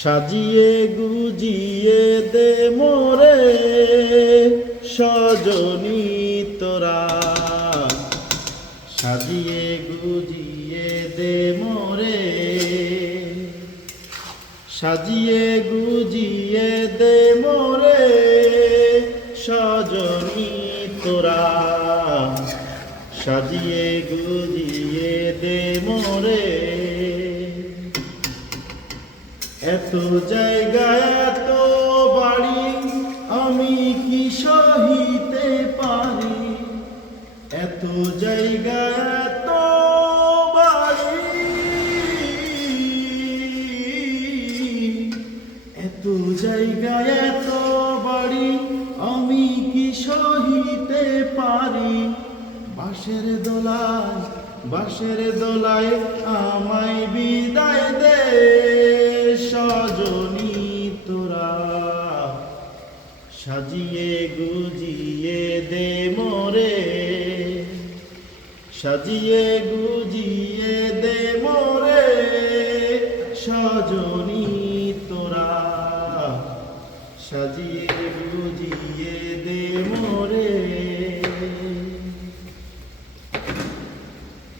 সাজিয়ে গুজিয়ে দে মোরে সজনী তোরা, সাজিয়ে গুজিয়ে দে মোরে, সাজিয়ে গুজিয়ে দে মোরে সজনী তোরা, সাজিয়ে গুজিয়ে দে মোরে। এত জায়গা এত বাড়ি আমি কি সহিতে পারি, এত জায়গা এত বাড়ি, এত জায়গা এত বাড়ি আমি কি সহিতে পারি। বাঁশের দোলায় বাঁশের দোলায় আমায় বিদায় দে সজনী তোরা, সাজিয়ে গুজিয়ে দে মোরে, সাজিয়ে গুজিয়ে দে মোরে সজনী তোরা, সাজিয়ে গুজিয়ে দে মোরে।